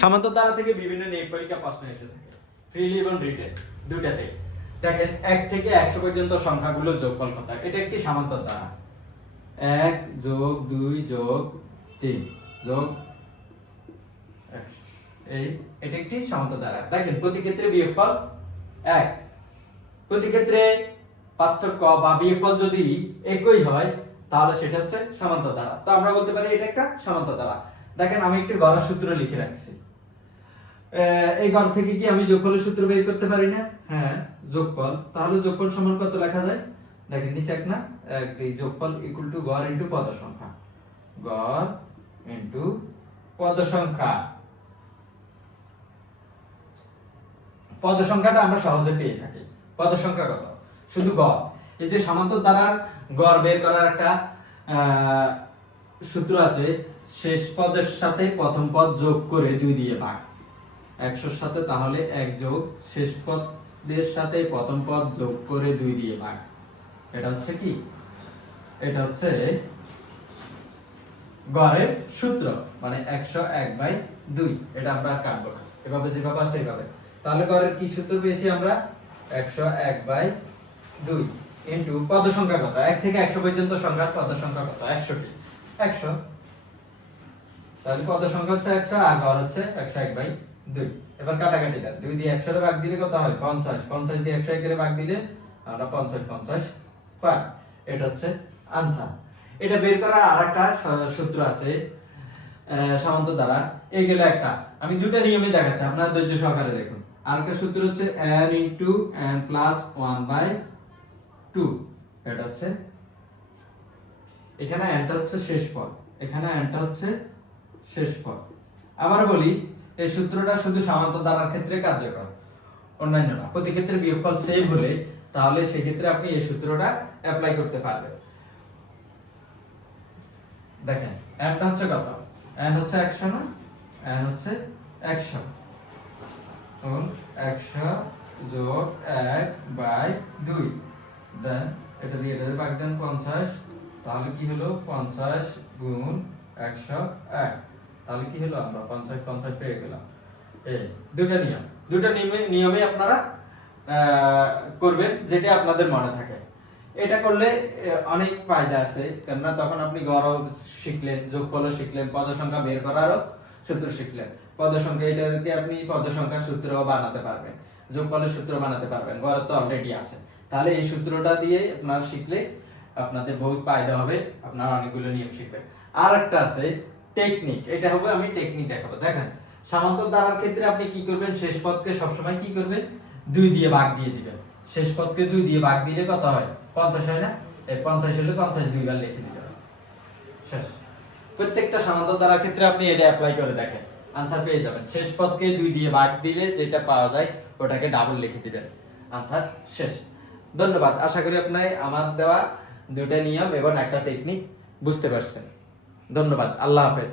সমান্তর দ্বারা থেকে বিভিন্ন নিয়োগ পরীক্ষা প্রশ্ন এসে থাকে, ফ্রিলি এবং রিটেন দুটাতে। দেখেন 1 থেকে 100 পর্যন্ত সংখ্যাগুলোর যোগফল কত হয়। এটা একটি সমান্তর দ্বারা 1 যোগ 2 যোগ 3 যোগ 100, এটা একটি সমান্তর দ্বারা। দেখেন প্রতি ক্ষেত্রে বিয়োগফল 1, প্রতি ক্ষেত্রে পার্থক্য বা বিয়োগফল যদি একই হয় তাহলে সেটা হচ্ছে সমান্তর দ্বারা। তো আমরা বলতে পারি এটা একটা সমান্তর দ্বারা। দেখেন আমি একটি গড়ের সূত্র লিখে রাখছি। এই গড় থেকে কি আমি যোগফলের সূত্র বের করতে পারি না? হ্যাঁ, যোগফল। তাহলে যোগফল সমান কত লেখা যায়? দেখেন নিচে এক না, এই যোগফল ইকুয়াল টু গড় ইনটু পদ সংখ্যা, গড় ইনটু পদ সংখ্যা। পদ সংখ্যাটা আমরা সহজে পেয়ে থাকি। পদ সংখ্যা কত? শুধু গড়। এই যে সমান্তর দ্বারার গড় বের করার একটা সূত্র আছে, শেষ পদের সাথে প্রথম পদ যোগ করে 2 দিয়ে ভাগ। 100 এর সাথে তাহলে 1 যোগ শেষ পদের সাথে প্রথম পদ যোগ করে 2 দিয়ে ভাগ। এটা হচ্ছে কি? এটা হচ্ছে গড়ের সূত্র, মানে 101/2। এটা আমরা কাটবো না, এভাবে যেভাবে আছে এইভাবে। তাহলে গড়ের কি সূত্র পেয়েছি আমরা? 101/2 ইনটু পদ সংখ্যা কত? 1 থেকে 100 পর্যন্ত সংখ্যার পদ সংখ্যা কত? 100টি। 100, তাহলে পদ সংখ্যা হচ্ছে 100 আর গড় হচ্ছে 101/2। এবার কাটাকাটি দেন, 2 দিয়ে 100 এর ভাগ দিলে কত হয়? 50। 50 দিয়ে 101 এর ভাগ দিলে আমরা 50 পাই। এটা হচ্ছে आंसर। এটা বের করার আরেকটা সূত্র আছে সমান্তর দ্বারা। এই গেল একটা, আমি দুটো নিয়মই দেখাচ্ছি, আপনারা ধৈর্য সহকারে দেখুন। আরেকটা সূত্র হচ্ছে n * n + 1/2। এটা হচ্ছে, এখানে n টা হচ্ছে শেষ পদ, এখানে n টা হচ্ছে শেষ পদ। আবার বলি, এই সূত্রটা শুধু সমান্তর দ্বারার ক্ষেত্রে কার্যকর, অন্যান্য না। প্রতি ক্ষেত্রে বিয়োগফল সেম হলে তাহলে সেই ক্ষেত্রে আপনি এই সূত্রটা অ্যাপ্লাই করতে পারবেন। দেখেন n টা হচ্ছে কত? n হচ্ছে 100 না? n হচ্ছে 100, এবং 100 যোগ 1/2 দেন এটা দিয়ে ভাগ দেন 50। তাহলে কি হলো? 50 গুণ 101। তাহলে কি হলো? আমরা 50 পেয়ে গেলাম। এই দুটো নিয়মে আপনারা করবেন, যেটা আপনাদের মনে থাকে। এটা করলে অনেক ফায়দা আছে, কেননা তখন আপনি গড় শিখলেন, যোগফল শিখলেন, পদ সংখ্যা বের করারও সূত্র শিখলেন। পদ সংখ্যা, এটাকে আপনি পদ সংখ্যা সূত্র বানাতে পারবেন, যোগফলের সূত্র বানাতে পারবেন, গড় তো অলরেডি আছে। তাহলে এই সূত্রটা দিয়ে আপনারা শিখলে আপনাদের বহুত ফায়দা হবে, আপনারা অনেকগুলো নিয়ম শিখবেন। আর একটা আছে টেকনিক, এটা হবে, আমি টেকনিক দেখাবো। দেখেন সমান্তর দ্বারার ক্ষেত্রে আপনি কি করবেন? শেষ পদকে সবসময় কি করবেন? 2 দিয়ে ভাগ দিয়ে দিবেন। শেষ পদকে 2 দিয়ে ভাগ দিলে কত হয়? 50 হয় না? এই 50 হলে 50 দুইবার লিখে দিতে হবে, শেষ। প্রত্যেকটা সমান্তর দ্বারার ক্ষেত্রে আপনি এটা অ্যাপ্লাই করে দেখেন, आंसर পেয়ে যাবেন। শেষ পদকে 2 দিয়ে ভাগ দিলে যেটা পাওয়া যায় ওটাকে ডাবল লিখে দিবেন, आंसर শেষ। ধন্যবাদ। আশা করি আপনি আমার দেওয়া দুটো নিয়ম এবং একটা টেকনিক বুঝতে পারছেন। ধন্যবাদ। আল্লাহ হাফেজ।